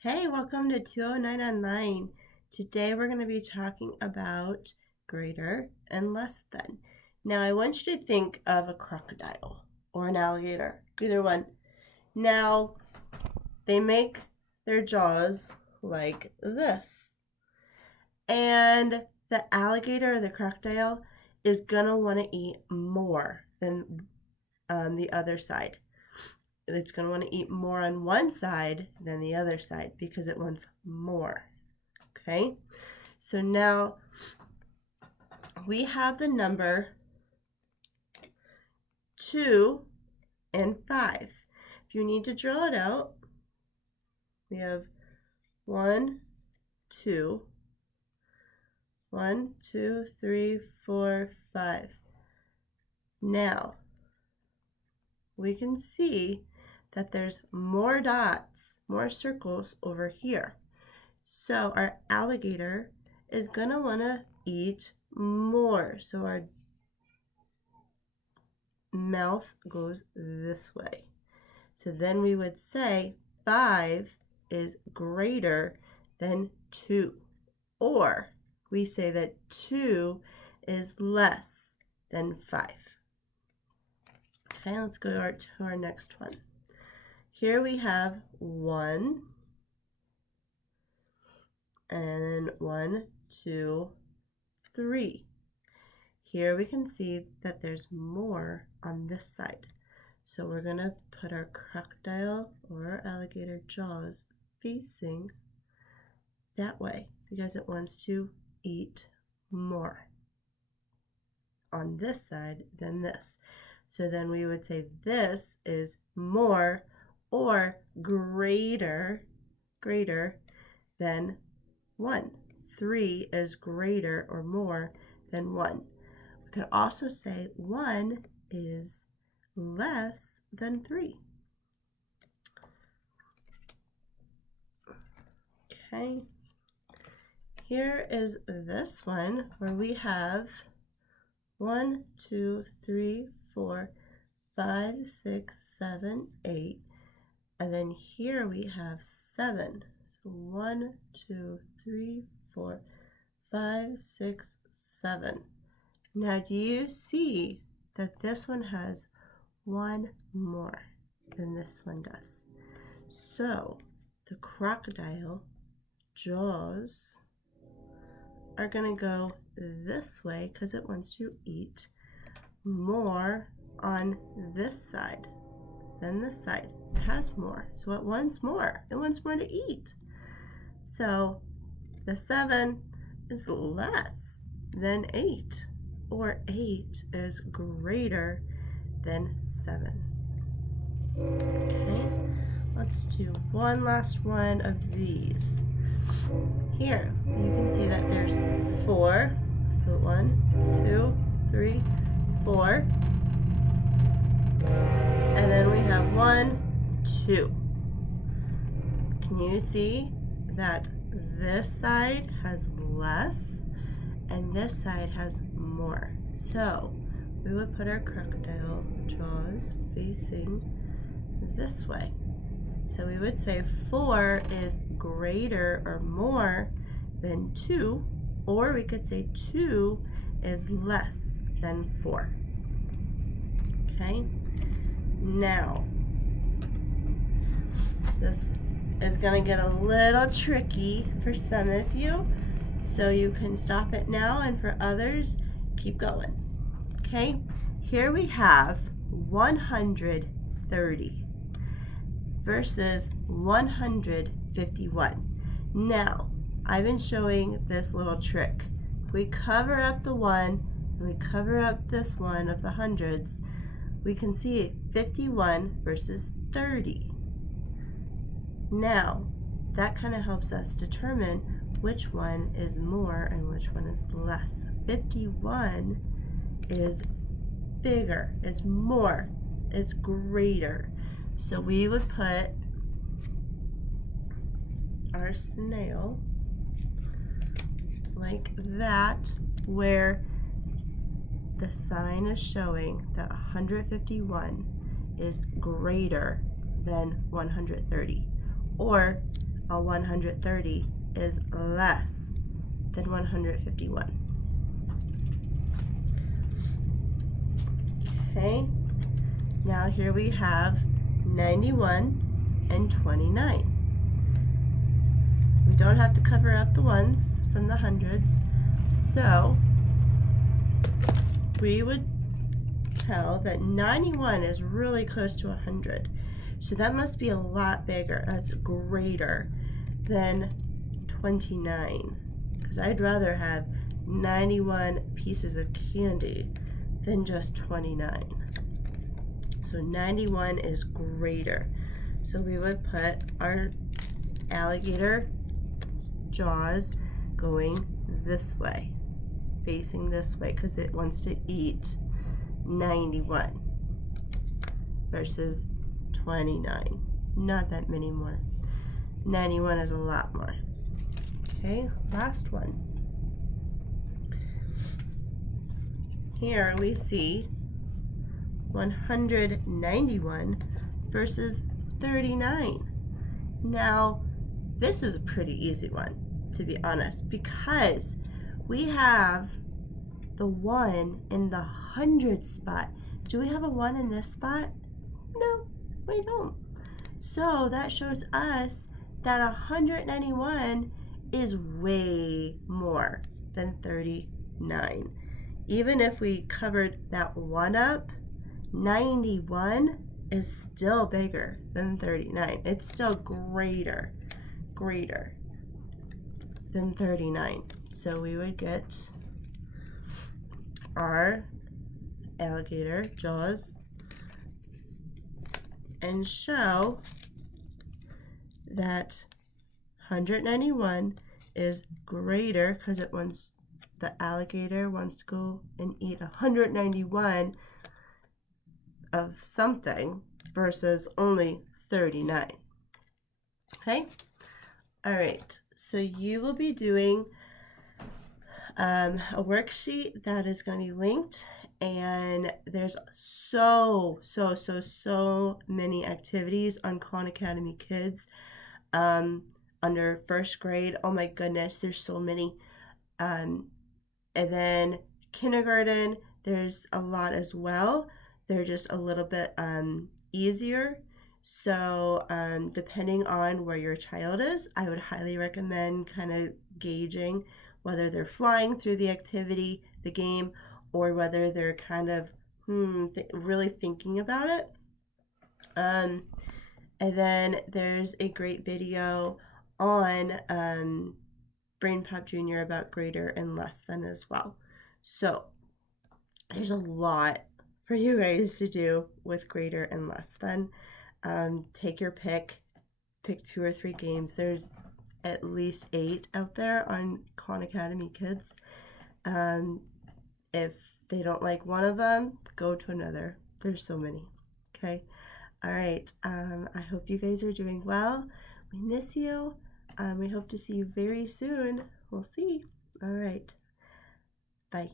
Hey, welcome to 209 Online. Today we're going to be talking about greater and less than. Now I want you to think of a crocodile or an alligator, either one. Now they make their jaws like this. And the alligator or the crocodile is going to want to eat more than the other side. It's going to want to eat more on one side than the other side because it wants more. Okay, so now we have the number 2 and 5. If you need to draw it out, we have 1, 2, 1, 2, 3, 4, 5. Now we can see that there's more dots, more circles over here. So our alligator is going to want to eat more. So our mouth goes this way. So then we would say 5 is greater than 2. Or we say that 2 is less than 5. Okay, let's go to our next one. Here we have 1, and then 1, 2, 3. Here we can see that there's more on this side. So we're going to put our crocodile or our alligator jaws facing that way because it wants to eat more on this side than this. So then we would say this is more or greater than 1. 3 is greater or more than 1. We could also say 1 is less than 3. Okay, here is this one where we have 1, 2, 3, 4, 5, 6, 7, 8, and then here we have 7. So 1, 2, 3, 4, 5, 6, 7. Now do you see that this one has 1 more than this one does? So the crocodile jaws are going to go this way because it wants to eat more on this side than this side. It has more, so it wants more. It wants more to eat. So the 7 is less than 8, or 8 is greater than 7. Okay, let's do one last one of these. Here, you can see that there's 4. So 1, 2, 3, 4. And then we have 1, 2. Can you see that this side has less and this side has more? So we would put our crocodile jaws facing this way. So we would say 4 is greater or more than 2, or we could say 2 is less than 4. Okay, now this is going to get a little tricky for some of you, so you can stop it now, and for others, keep going. Okay, here we have 130 versus 151. Now, I've been showing this little trick. We cover up the 1 and we cover up this one of the hundreds, we can see 51 versus 30. Now, that kind of helps us determine which one is more and which one is less. 51 is bigger, is more, it's greater. So we would put our snail like that, where the sign is showing that 151 is greater than 130. Or a 130 is less than 151. Okay, now here we have 91 and 29. We don't have to cover up the ones from the hundreds, so we would tell that 91 is really close to 100. So that must be a lot bigger. That's greater than 29. Because I'd rather have 91 pieces of candy than just 29. So 91 is greater. So we would put our alligator jaws going this way, facing this way, because it wants to eat 91 versus 29. Not that many more. 91 is a lot more. Okay, last one. Here we see 191 versus 39. Now, this is a pretty easy one, to be honest, because we have the 1 in the 100 spot. Do we have a 1 in this spot? No, we don't. So that shows us that 191 is way more than 39. Even if we covered that 1 up, 91 is still bigger than 39. It's still greater than 39. So we would get our alligator jaws and show that 191 is greater because the alligator wants to go and eat 191 of something versus only 39. Okay? All right, so you will be doing a worksheet that is going to be linked, and there's so many activities on Khan Academy Kids under first grade. Oh my goodness, there's so many. And then kindergarten, there's a lot as well. They're just a little bit easier. So depending on where your child is, I would highly recommend kind of gauging whether they're flying through the activity, the game, or whether they're kind of really thinking about it. And then there's a great video on Brain Pop Jr. about greater and less than as well. So there's a lot for you guys to do with greater and less than. Take your pick 2 or 3 games. There's at least 8 out there on Khan Academy Kids. If they don't like one of them, go to another. There's so many. Okay. All right. I hope you guys are doing well. We miss you. We hope to see you very soon. We'll see. All right. Bye.